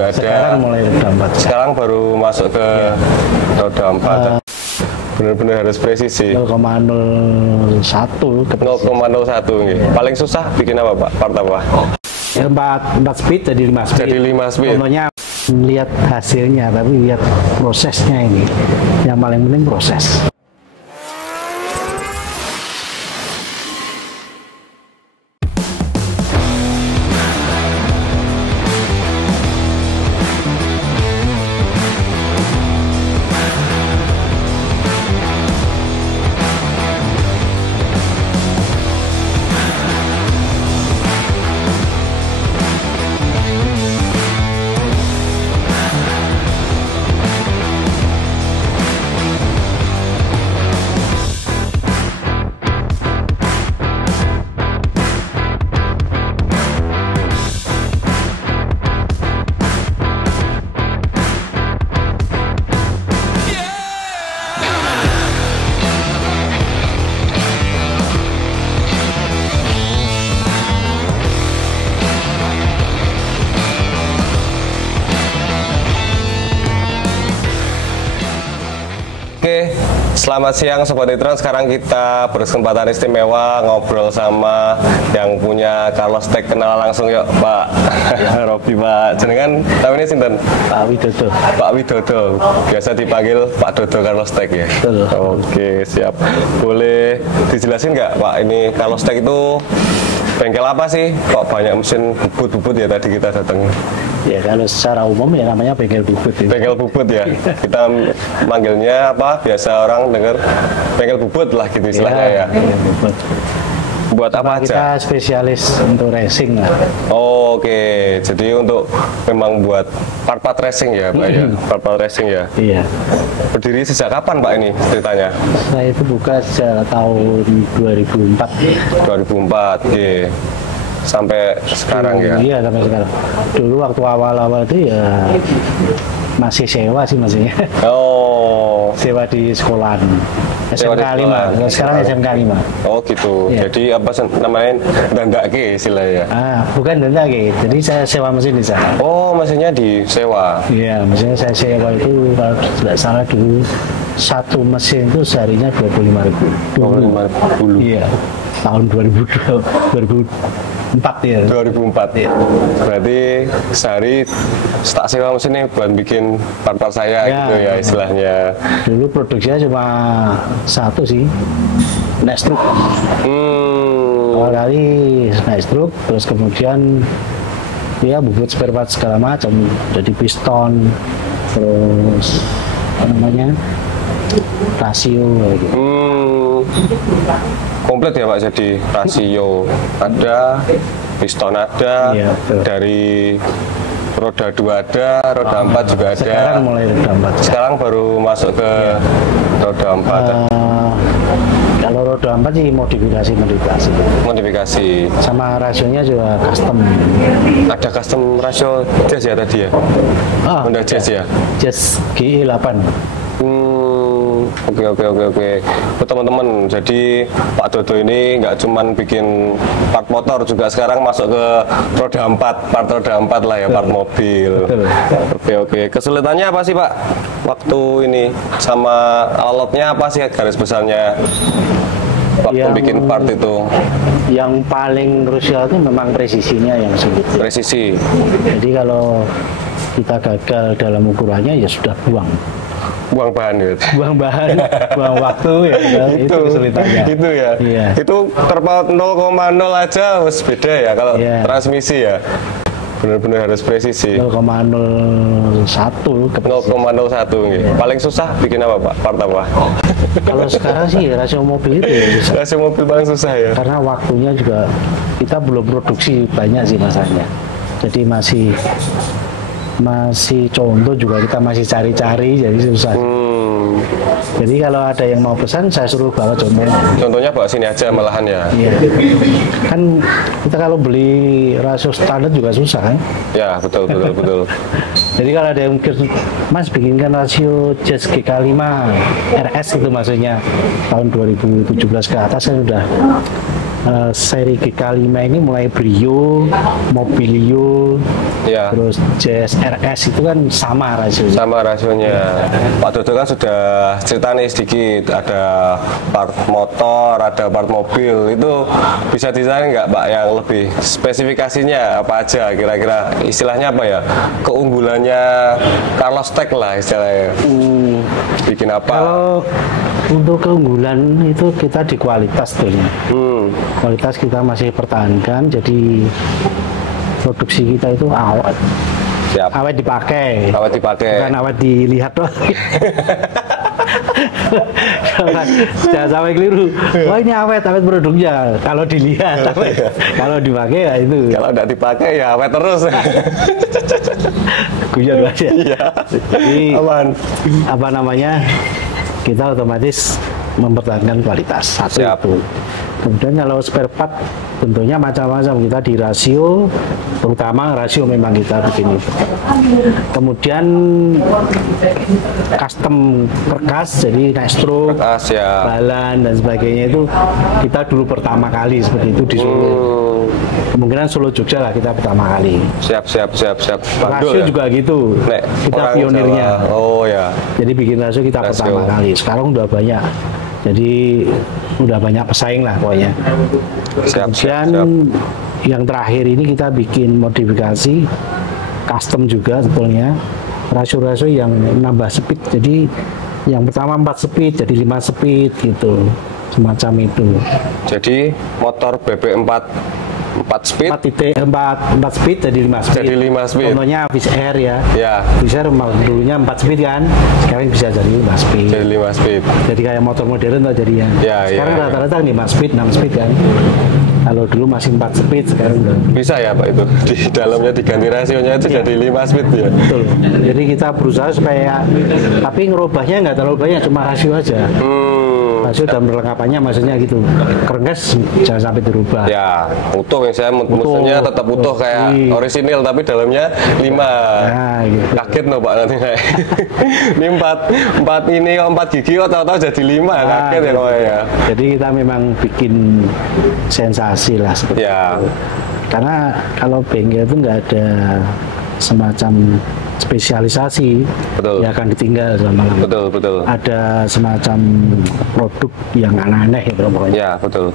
juga ada. Sekarang mulai roda 4. Sekarang baru masuk ke roda 4. Benar-benar harus presisi. 0,01 0,01 nih. Paling susah bikin apa Pak? Part apa? Ya, 4 speed jadi 5 speed. Jadi 5 speed. Contohnya lihat hasilnya, tapi lihat prosesnya ini. Yang paling penting proses. Oke, selamat siang Sobat e-tron. Sekarang kita berkesempatan istimewa ngobrol sama yang punya Carlos Tech. Kenal langsung yuk Pak. Ya, Robi Pak. Jenengan tahu ini sinten? Pak Widodo. Pak Widodo. Biasa dipanggil Pak Dodo Carlos Tech ya? Betul. Oke, siap. Boleh dijelasin nggak Pak, ini Carlos Tech itu bengkel apa sih? Kok banyak mesin bubut-bubut ya tadi kita datang? Ya kalau secara umum ya namanya bengkel bubut. Bengkel bubut ya. Kita manggilnya apa? Biasa orang dengar bengkel bubut lah gitu istilahnya ya. Bengkel bubut. Buat apa Kita aja? spesialis untuk racing lah. Oh, oke. Jadi untuk memang buat part-part racing ya Pak ya? Part-part racing ya. Iya. Berdiri sejak kapan Pak ini ceritanya? Saya itu buka sejak tahun 2004. 2004. Oke. Sampai sekarang ya? Iya, sampai sekarang. Dulu waktu awal-awal itu ya masih sewa sih maksudnya. Oh. Sewa di sekolahan. Sewa di SMK 5. sekolahan. Sekarang SMK 5. Oh gitu. Iya. Jadi apa namanya? Dandake istilahnya. Bukan denda gitu. Jadi saya sewa mesin di sana. Oh, mesinnya disewa. Iya, mesinnya saya sewa itu kalau tidak salah dulu satu mesin itu seharinya 25.000. Dulu. 25.000. Iya. Tahun 2004 ya. 2004. Iya. Berarti sehari tak sewa mesin nih buat bikin part-part saya Ya. gitu ya istilahnya. Dulu produksinya cuma satu sih. Next stroke. Awal kali naik stroke, terus kemudian ya bubut spare part segala macam, jadi piston, terus apa namanya rasio gitu. Komplit ya Pak, jadi rasio ada, piston ada, Iya, betul. dari roda 2 ada, roda 4 juga ada. Sekarang mulai roda 4. Sekarang baru masuk ke roda 4. Kalau roda 4 sih modifikasi Modifikasi. sama rasionya juga custom. Ada custom rasio jazz ya tadi ya? Honda Jazz ya? Jazz GE8. Oke. Buat teman-teman, jadi Pak Dodo ini nggak cuman bikin part motor, juga sekarang masuk ke roda 4, part roda 4 lah ya, part mobil. Betul. Oke. Kesulitannya apa sih Pak? Waktu ini sama alatnya apa sih garis besarnya? Waktu bikin part itu? Yang paling krusial itu memang presisinya yang sulit. Presisi. Jadi kalau kita gagal dalam ukurannya ya sudah Buang bahan gitu. buang bahan, buang waktu ya, itu kesulitannya. Itu ya. Iya. Itu terpaut 0,0 aja wes beda ya kalau Iya. transmisi ya. Benar-benar harus presisi. 0,01 0,01 gitu. Paling susah bikin apa Pak? Part apa? Kalau sekarang sih rasio mobil itu ya susah. Rasio mobil paling susah ya. Karena waktunya juga kita belum produksi banyak sih masanya. Jadi masih contoh juga kita masih cari-cari, jadi susah. Jadi kalau ada yang mau pesan saya suruh bawa contohnya. Contohnya bawa sini aja malahan ya. Iya. Kan kita kalau beli rasio standar juga susah kan. Ya betul. Jadi kalau ada yang mikir, Mas bikinkan rasio Jazz GK5 RS itu maksudnya tahun 2017 ke atas kan sudah seri GK5 ini mulai Brio, Mobilio, Ya. terus JSRS itu kan sama rasionya. Sama rasionya. Pak Dodo kan sudah cerita nih sedikit, ada part motor, ada part mobil. Itu bisa diceritain nggak Pak yang lebih spesifikasinya apa aja kira-kira, istilahnya apa ya, keunggulannya Carlos Tech lah istilahnya. Bikin apa? Kalau untuk keunggulan itu kita di kualitas tuh ya. Kualitas kita masih pertahankan, jadi produksi kita itu awet. Siap. Awet dipakai. Awet dipakai. Bukan awet dilihat doang. Jangan sampai keliru. Wah ini awet produknya. Kalau dilihat, kalau dipakai ya itu. Kalau nggak dipakai ya awet terus. Guyon aja. Iya. Jadi Aman. apa namanya? Kita otomatis mempertahankan kualitas satu Siap. itu. Kemudian kalau spare part bentuknya macam-macam, kita di rasio, terutama rasio memang kita bikin itu. Kemudian custom berkas, jadi Nestro, Berkas, ya. balan dan sebagainya itu kita dulu pertama kali seperti itu di Solo. Kemungkinan Solo Jogja lah kita pertama kali. Siap. Bandul Rasio ya? juga gitu, Nek, kita orang pionirnya. Jawa. Oh ya. Jadi bikin rasio kita Rasio. pertama kali. Sekarang udah banyak. Jadi udah banyak pesaing lah pokoknya. Kemudian yang terakhir ini kita bikin modifikasi custom juga sebetulnya. Rasio-rasio yang nambah speed. Jadi yang pertama 4 speed jadi 5 speed gitu. Semacam itu. Jadi motor BB4 speed 4 speed jadi 5 speed. jadi 5 speed. Contohnya Wizz Air ya. Ya. Wizz Air dulunya 4 speed kan. Sekarang bisa jadi 5 speed. Jadi 5 speed. Jadi kayak motor modern tuh jadinya. Ya, Sekarang ya, rata-rata 5 speed, 6 speed kan. Kalau dulu masih 4 speed, sekarang udah. Bisa ya Pak itu di dalamnya diganti rasionya itu jadi 5 speed ya. Betul. Jadi kita berusaha supaya, tapi ngerubahnya nggak terlalu banyak, cuma rasio aja. Rasio dan perlengkapannya maksudnya gitu. Kerengges jangan sampai dirubah. Ya, utuh yang saya musuhnya tetap utuh kayak orisinil tapi dalamnya 5. Nah, gitu. Kaget no Pak nanti kayak. Ini 4 ini 4 gigi tahu-tahu jadi 5. Kaget ya ya. Jadi kita memang bikin sensasi lah seperti Ya. itu. Karena kalau bengkel itu nggak ada semacam spesialisasi, Betul. ya akan ditinggal lama-lama. Betul. Ada semacam produk yang aneh-aneh gitu pokoknya. Ya, betul.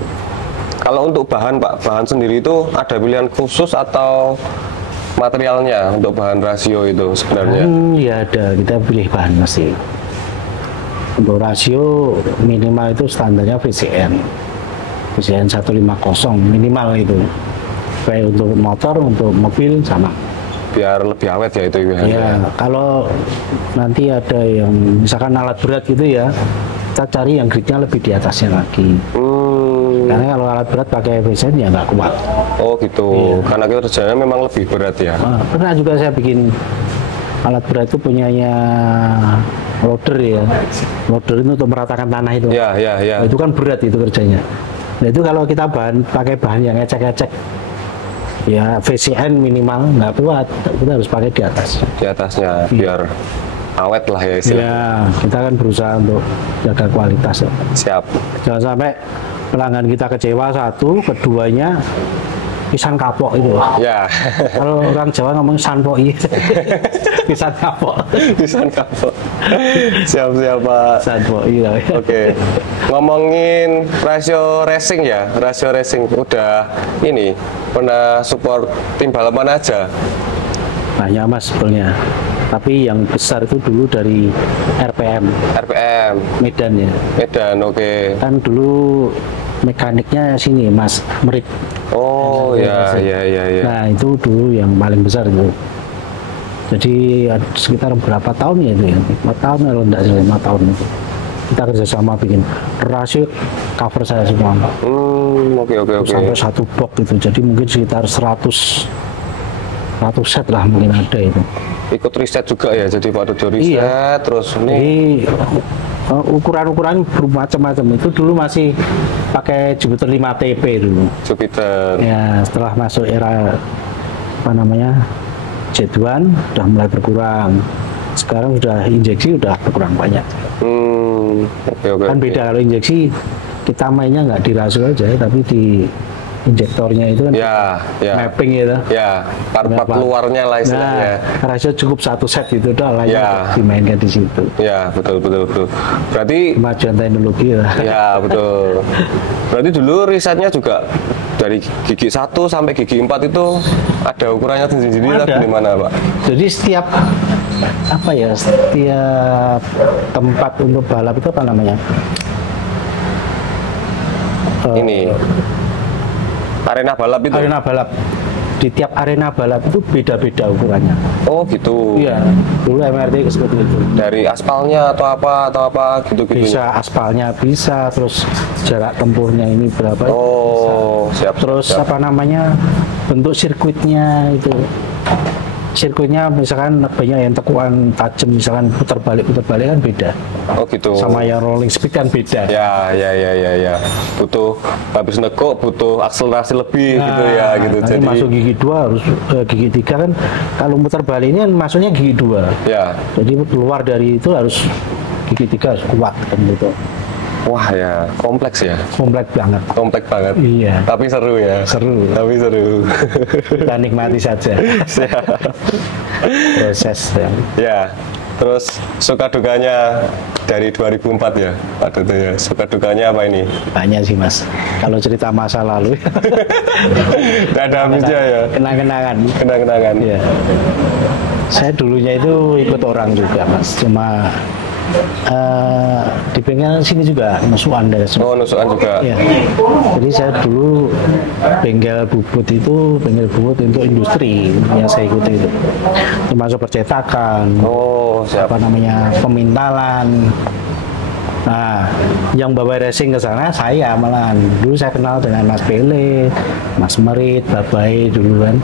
Kalau untuk bahan Pak, bahan sendiri itu ada pilihan khusus atau materialnya untuk bahan rasio itu sebenarnya? Ya ada, kita pilih bahan masih. Untuk rasio minimal itu standarnya VCN 150 minimal itu. Baik untuk motor, untuk mobil sama. Biar lebih awet ya itu Ya, kalau nanti ada yang misalkan alat berat gitu ya, kita cari yang gridnya lebih di atasnya lagi. Karena kalau alat berat pakai VCN ya nggak kuat. Oh gitu, karena kerjanya memang lebih berat ya. Pernah juga saya bikin alat berat itu punyanya loader ya. Loader itu untuk meratakan tanah itu. Ya. Nah, itu kan berat itu kerjanya. Nah itu kalau kita pakai bahan yang ecek-ecek, ya VCN minimal nggak kuat, kita harus pakai di atas. Di atasnya biar awet lah ya istilahnya. Ya, kita kan berusaha untuk jaga kualitas. Ya. Siap. Jangan sampai pelanggan kita kecewa satu, keduanya pisan kapok itu. Ya. Kalau orang Jawa ngomong sanpoi, pisan kapok. Pisan kapok. Siap Pak. Sanpoi lah. Oke. Ngomongin rasio racing ya, rasio racing udah ini pernah support tim balapan aja. Banyak mas sebenarnya. Tapi yang besar itu dulu dari RPM Medan ya. Medan, oke. Kan dulu mekaniknya sini Mas Merit. Oh ya. Nah itu dulu yang paling besar itu. Jadi sekitar berapa tahun ya itu ya? 4 tahun kalau enggak 5 tahun itu. Kita kerjasama bikin rasio cover saya semua. Oke. Sampai satu box itu. Jadi mungkin sekitar 100 set lah mungkin ada itu. Ikut riset juga ya, jadi Pak Dodo riset terus ini. Jadi ukuran-ukuran bermacam-macam itu dulu masih pakai Jupiter 5 TP dulu. Jupiter. Ya setelah masuk era apa namanya Jet1 sudah mulai berkurang. Sekarang sudah injeksi udah berkurang banyak. Oke. Kan beda kalau injeksi kita mainnya nggak di rasio aja, tapi di injektornya itu kan mapping gitu. Ya, part-part luarnya lah istilahnya. Nah, rasio cukup satu set itu dah lah dimainkan di situ. Ya, betul. Berarti kemajuan teknologi lah. Ya, betul. Berarti dulu risetnya juga dari gigi 1 sampai gigi 4 itu ada ukurannya sendiri atau gimana, Pak? Jadi setiap tempat untuk balap itu apa namanya? Ini arena balap itu? Arena balap. Di tiap arena balap itu beda-beda ukurannya. Oh gitu? Iya, dulu MRT seperti itu. Dari aspalnya atau apa gitu-gitu? Bisa aspalnya bisa, terus jarak tempuhnya ini berapa? Oh, siap. Terus apa namanya, bentuk sirkuitnya itu. Sirkuitnya misalkan banyak yang tekuan tajam, misalkan putar balik kan beda. Oh gitu. Sama yang rolling speed kan beda. Ya. Butuh habis nekuk butuh akselerasi lebih gitu ya gitu. Jadi masuk gigi 2 harus gigi 3 kan kalau putar balik ini kan masuknya gigi 2. Ya. Jadi keluar dari itu harus gigi 3 harus kuat kan gitu. Wah ya, kompleks ya. Kompleks banget. Iya. Tapi seru ya. Seru. Kita nikmati saja. Proses ya. Ya. Terus suka dukanya dari 2004 ya, Pak Dodo ya. Suka dukanya apa ini? Banyak sih Mas. Kalau cerita masa lalu. Tidak ada habisnya ya. Kenang-kenangan. Iya. Saya dulunya itu ikut orang juga Mas. Cuma di bengkel sini juga nusukan dari semua. Oh, nusukan juga. Ya. Jadi saya dulu bengkel bubut untuk industri yang saya ikuti itu. Termasuk percetakan. Oh, siap. Pemintalan. Nah, yang bawa racing ke sana saya malahan. Dulu saya kenal dengan Mas Pele, Mas Merit, Babai dulu kan.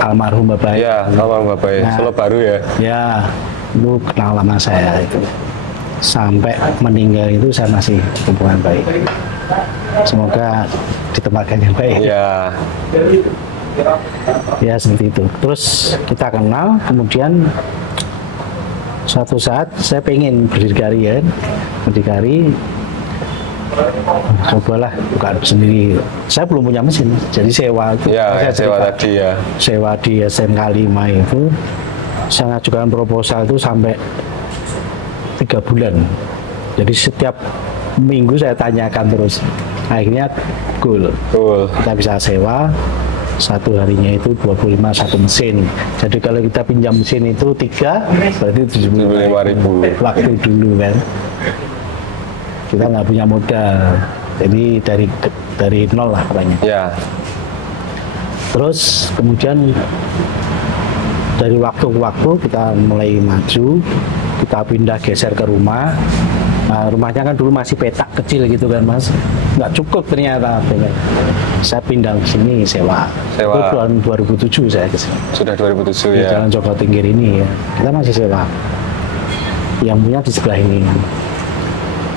Almarhum Babai. Iya, almarhum Babai. Nah, Solo Baru ya. Ya. Lu kenal lama saya itu sampai meninggal itu saya masih hubungan baik. Semoga ditempatkan yang baik. Ya seperti itu. Terus kita kenal, kemudian suatu saat saya pengen berdikari cobalah buka sendiri. Saya belum punya mesin, jadi sewa itu. Ya, sewa tadi ya. Sewa di SMK 5 itu. Saya ngajukan proposal itu sampai 3 bulan. Jadi setiap minggu saya tanyakan terus. Akhirnya cool. Kita bisa sewa satu harinya itu 25 satu mesin. Jadi kalau kita pinjam mesin itu 3 berarti 75.000 waktu dulu kan. Kita nggak punya modal. Jadi dari nol lah pokoknya. Ya. Terus kemudian dari waktu ke waktu kita mulai maju, kita pindah geser ke rumah. Nah, rumahnya kan dulu masih petak kecil gitu kan Mas, nggak cukup ternyata. Saya pindah ke sini sewa. Itu tahun 2007 saya ke sini. Sudah 2007 di ya. Jalan Joko Tingkir ini ya, kita masih sewa. Yang punya di sebelah ini.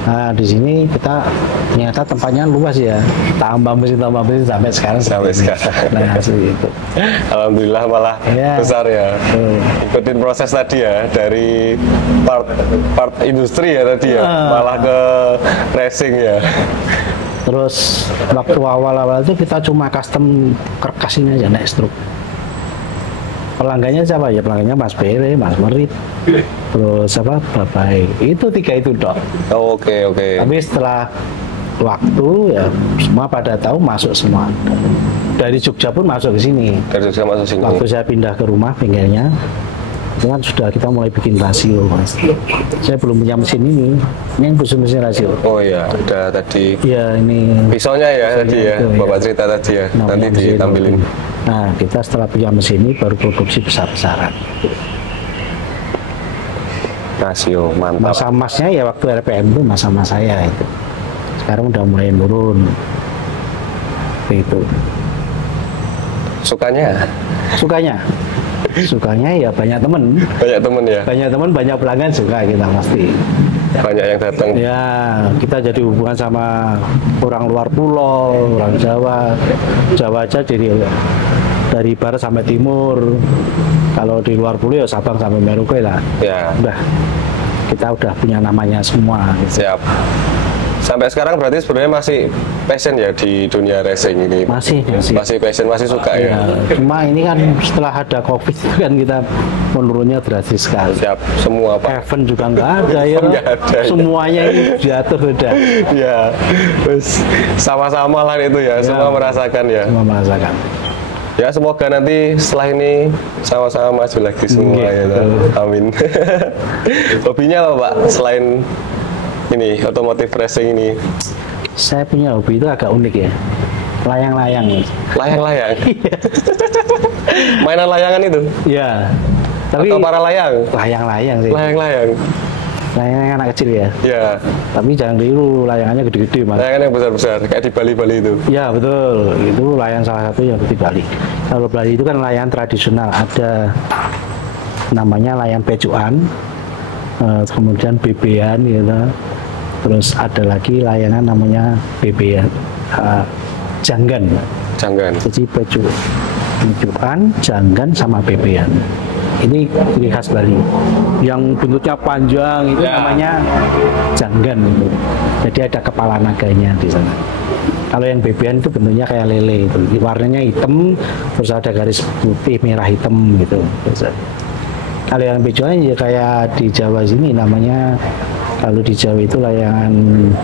Nah di sini kita ternyata tempatnya luas ya, tambah mesin sampai sekarang. Nah itu. Alhamdulillah malah besar ya. Ikutin proses tadi ya, dari part industri ya tadi ya, malah ke racing ya. Terus waktu awal-awal itu kita cuma custom karkas ini aja, naik struk. Pelanggannya siapa ya? Pelanggannya Mas Pere, Mas Merit, terus apa? Babai. Itu 3 itu dok. Oke. Tapi setelah waktu ya semua pada tahu, masuk semua. Dari Jogja pun masuk ke sini. Waktu saya pindah ke rumah bengkelnya, itu kan sudah kita mulai bikin rasio Mas. Saya belum punya mesin ini yang khusus mesin rasio. Oh iya, ada tadi. Ya ini. Pisaunya ya tadi ya, Bapak cerita tadi ya. Nanti ditampilin. Nah, kita setelah punya mesin ini baru produksi besar-besaran. Rasio, mantap. Masa emasnya ya waktu RPM itu masa emas saya itu. Sekarang udah mulai turun. Itu. Sukanya ya banyak temen ya. Banyak temen, banyak pelanggan suka kita pasti. Banyak yang datang. Ya, kita jadi hubungan sama orang luar pulau, orang Jawa aja dari barat sampai timur. Kalau di luar pulau ya Sabang sampai Merauke lah. Ya. Kita udah punya namanya semua. Siap. Sampai sekarang berarti sebenarnya masih passion ya di dunia racing ini? Masih passion, masih suka ya? Cuma ini kan setelah ada COVID itu kan kita menurunnya drastis sekali. Siap, semua Pak. Event juga nggak ada ya. Nggak ada, semuanya ini jatuh udah. Ya, terus sama-sama lah itu ya, semua merasakan ya. Semua merasakan. Ya semoga nanti setelah ini sama-sama maju lagi semua ya. Amin. Hobinya apa Pak selain ini otomotif racing ini? Saya punya hobi itu agak unik ya. Layang-layang. Layang-layang. Mainan layangan itu? Ya. Tapi atau para layang? Layang-layang sih. Layang-layang. Layangan anak kecil ya. Ya. Tapi jangan ditiru, layangannya gede-gede Mas. Layangan yang besar-besar kayak di Bali-Bali itu. Ya betul, itu layang salah satu yang di Bali. Kalau Bali itu kan layang tradisional, ada namanya layang pecuan, kemudian bebean gitu. Terus ada lagi layangan namanya bebean, janggan. Janggan. Jadi pecuan, janggan sama bebean. Ini ciri khas Bali. Yang bentuknya panjang itu namanya janggan gitu. Jadi ada kepala naganya di sana. Kalau yang bebean itu bentuknya kayak lele itu. Warnanya hitam, terus ada garis putih, merah, hitam gitu. Kalau yang becuan ya kayak di Jawa sini namanya, kalau di Jawa itu layangan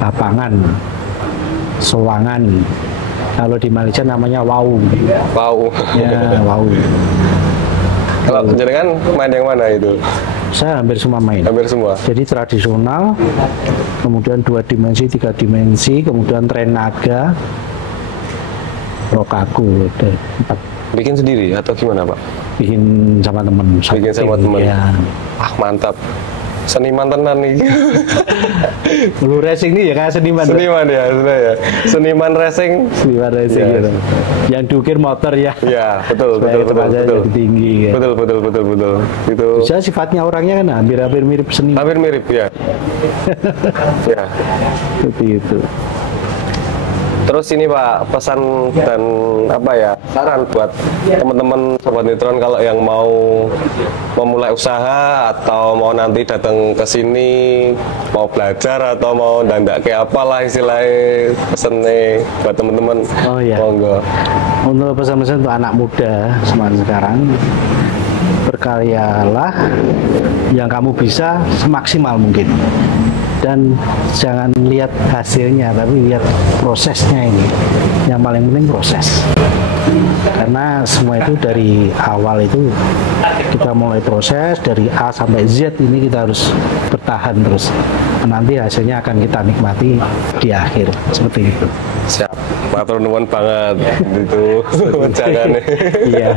papangan, sowangan. Kalau di Malaysia namanya wau. Wau. Ya, wau. Kalau jenengan main yang mana itu? Saya hampir semua main. Hampir semua. Jadi tradisional, kemudian 2 dimensi, 3 dimensi, kemudian tren naga, rokaku, 4. Bikin sendiri atau gimana Pak? Bikin sama teman. Bikin sama teman. Ya. Ah mantap. Seniman tenan nih. Lu racing nih ya kayak seniman. Seniman ya, sudah ya. Seniman racing. Seniman racing Ya. gitu. Yang diukir motor ya. Ya, betul. Jadi tinggi ya. Betul. Itu. Bisa sifatnya orangnya kan hampir mirip seniman. Hampir mirip ya. Ya. Seperti itu. Terus ini Pak, pesan dan apa ya, saran buat teman-teman Sobat Nitron kalau yang mau memulai usaha atau mau nanti datang ke sini, mau belajar atau mau dandak kayak apalah istilahnya, pesannya buat teman-teman. Oh iya. Monggo. Untuk pesan-pesan untuk anak muda zaman sekarang, berkaryalah yang kamu bisa semaksimal mungkin. Dan jangan lihat hasilnya, tapi lihat prosesnya ini. Yang paling penting proses. Karena semua itu dari awal itu kita mulai proses dari A sampai Z ini kita harus bertahan terus. Nanti hasilnya akan kita nikmati di akhir. Seperti itu. Siap. Matur nuwun banget itu jangan. Iya.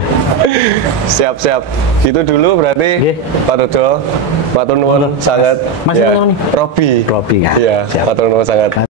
Siap. Gitu dulu berarti Pak Dodo. Matur nuwun sangat. Mas ya. namanya? Robi. Ya. Iya, matur nuwun sangat.